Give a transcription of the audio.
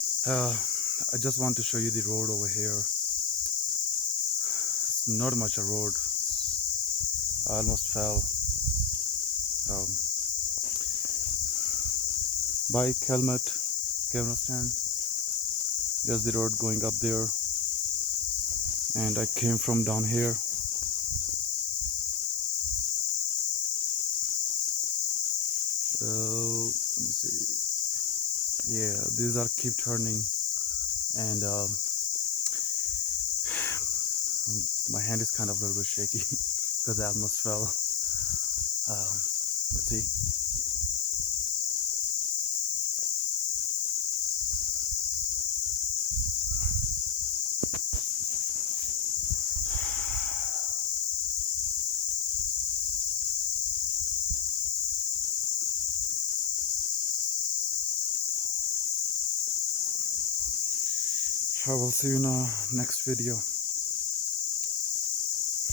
Uh, I just want to show you the road over here. It's not much a road. I almost fell. Um, Bike, helmet, camera stand. There's the road going up there. And I came from down here. Let me see. Yeah, these are keep turning. And my hand is kind of a little bit shaky because I almost fell. Let's see. I will see you in a next video.